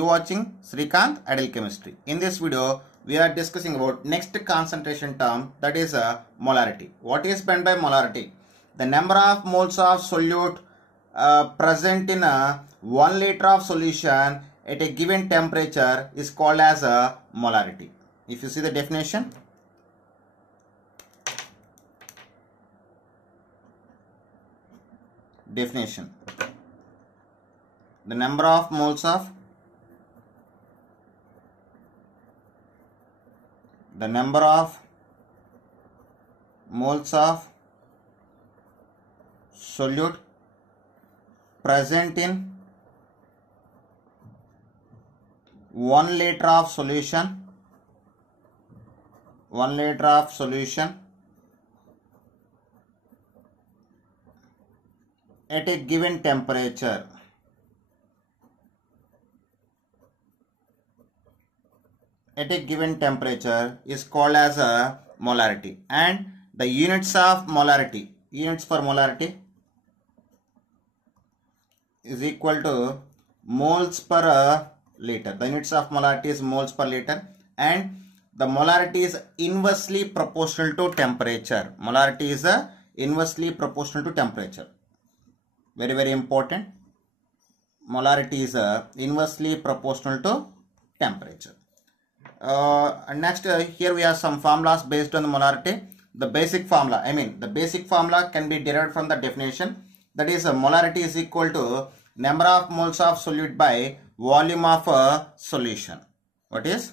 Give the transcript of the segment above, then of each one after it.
You watching Srikanth Ideal Chemistry. In this video, we are discussing about next concentration term, that is molarity. What is meant by molarity? The number of moles of solute present in 1 liter of solution at a given temperature is called as molarity. If you see the definition, the number of moles of solute present in 1 liter of solution at a given temperature is called as a molarity. And the units for molarity is equal to moles per liter. The units of molarity is moles per liter, and the molarity is inversely proportional to temperature. Molarity is inversely proportional to temperature. Very, very important. Molarity is inversely proportional to temperature. Next, here we have some formulas based on the molarity. The basic formula can be derived from the definition. That is, molarity is equal to number of moles of solute by volume of a solution. What is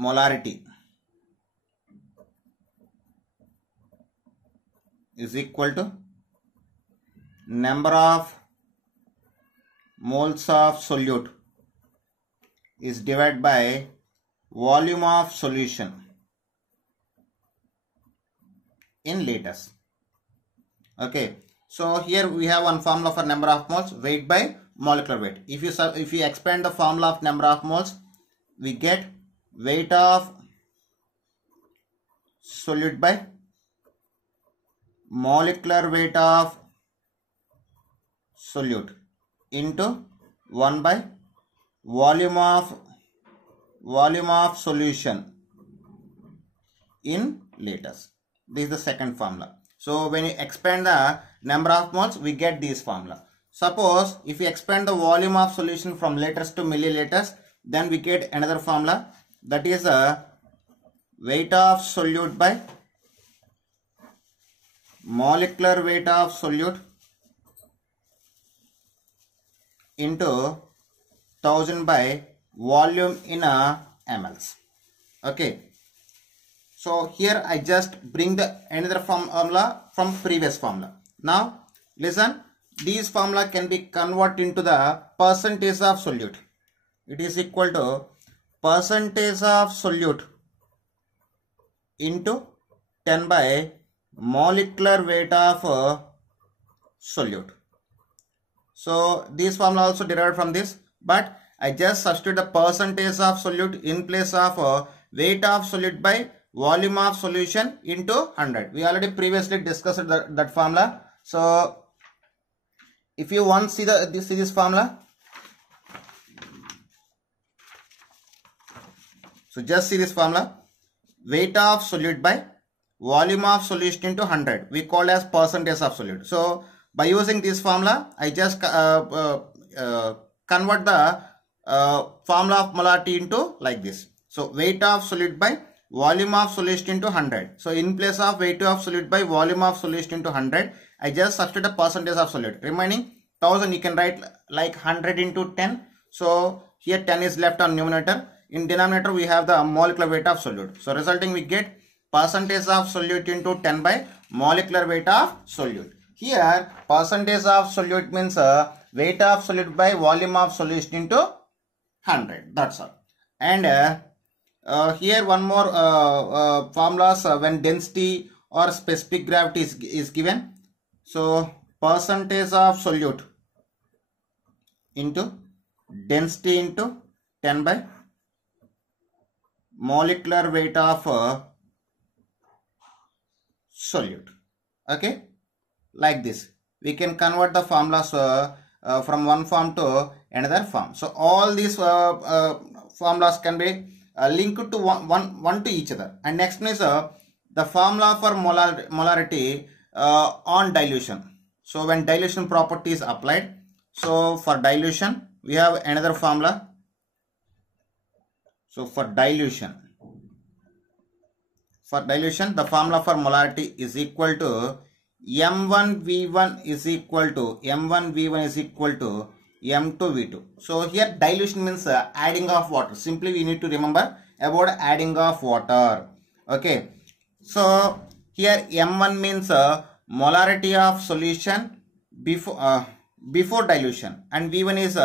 molarity? Is equal to number of moles of solute is divided by volume of solution in liters. Okay, so here we have one formula for number of moles, weight by molecular weight. If you expand the formula of number of moles, we get weight of solute by molecular weight of solute into 1 by volume of solution in liters. This is the second formula. So when you expand the number of moles, we get this formula. Suppose if you expand the volume of solution from liters to milliliters, then we get another formula, that is a weight of solute by molecular weight of solute into 1000 by volume in mLs. Okay, so here I just bring the another formula from previous formula. Now listen, these formula can be converted into the percentage of solute. It is equal to percentage of solute into 10 by molecular weight of solute. So this formula also derived from this, but I just substitute the percentage of solute in place of weight of solute by volume of solution into 100. We already previously discussed that formula. So if you want see this formula, so just see this formula, weight of solute by volume of solution into 100, we call as percentage of solute. So by using this formula, I just convert the formula of molarity into like this. So weight of solute by volume of solution into 100. So in place of weight of solute by volume of solution into 100, I just substitute a percentage of solute. Remaining 1000, you can write like 100 into 10. So here 10 is left on numerator. In denominator, we have the molecular weight of solute. So resulting, we get percentage of solute into 10 by molecular weight of solute. Here percentage of solute means weight of solute by volume of solution into 100. That's all. And here one more formulas when density or specific gravity is given. So percentage of solute into density into 10 by molecular weight of solute. Okay, like this we can convert the formulas from one form to another form. So all these formulas can be linked to one to each other. And next one is the formula for molarity on dilution. So when dilution property is applied, so for dilution we have another formula. So for dilution, the formula for molarity is equal to M1V1 is equal to M2V2. So here dilution means adding of water. Simply we need to remember about adding of water. Okay. So here M1 means molarity of solution before dilution, and V1 is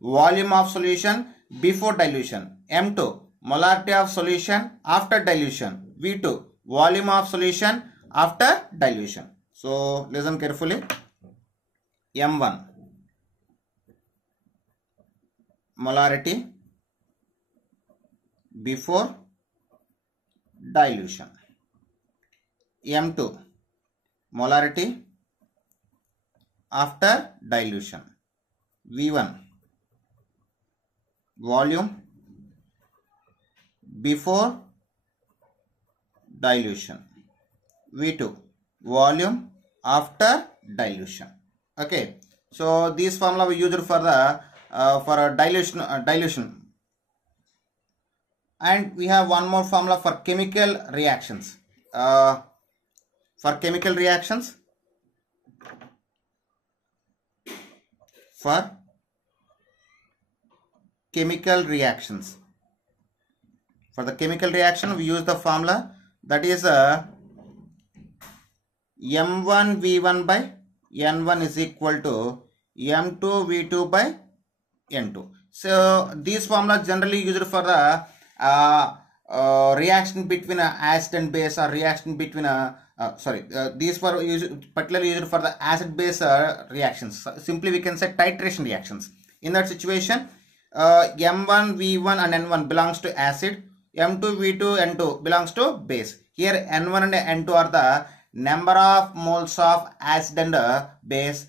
volume of solution before dilution. M2 molarity of solution after dilution. V2 volume of solution after dilution. So listen carefully. M1 molarity before dilution. M2 molarity after dilution. V1 volume before dilution. V2 volume after dilution. Okay, so this formula we used for the dilution. And we have one more formula for chemical reactions. For chemical reactions, for the chemical reaction we use the formula that is M1V1 by N1 is equal to M2V2 by N2. So these formulas generally used for the reaction between acid and base, or reaction between these were particularly used for the acid base reactions. Simply we can say titration reactions. In that situation, M1, V1 and N1 belongs to acid, M2, V2, N2 belongs to base. Here N1 and N2 are the number of moles of acid and base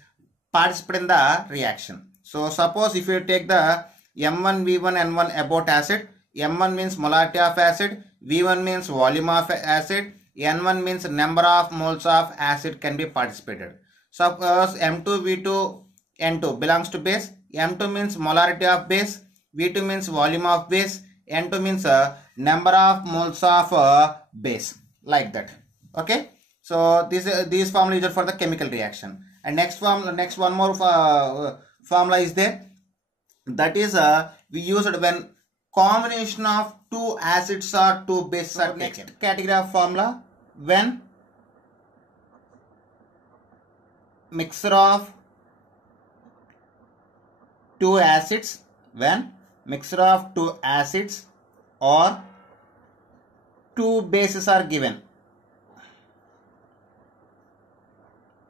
participate in the reaction. So suppose if you take the M1, V1, N1 about acid, M1 means molarity of acid, V1 means volume of acid, N1 means number of moles of acid can be participated. Suppose M2, V2, N2 belongs to base, M2 means molarity of base, V2 means volume of base, N2 means number of moles of base, like that. Okay, so these formula is for the chemical reaction. And next one more formula is there, that is we use it when combination of two acids or two bases are taken. Next category of formula, when mixture of two acids, or two bases are given.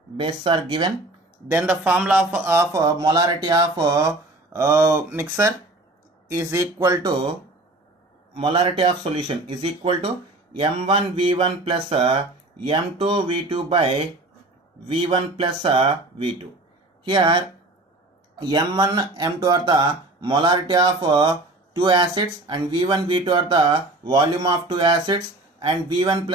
Then the formula of molarity of mixture is equal to molarity of solution is equal to M1V1 plus M2V2 by V1 plus V2. Here M1, M2 are the molarity of two acids, and V1, V2 are the volume of two acids, and V1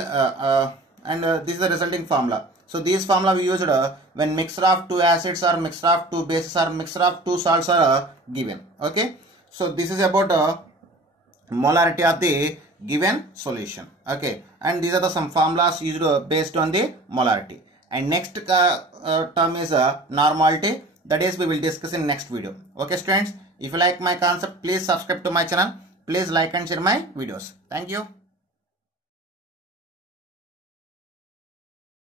this is the resulting formula. So this formula we used when mixture of two acids or mixture of two bases or mixture of two salts are given. Okay, so this is about molarity of the given solution. Okay, and these are some formulas used based on the molarity. And next term is normality. That is we will discuss in next video. Okay students, if you like my concept, please subscribe to my channel. Please like and share my videos. Thank you.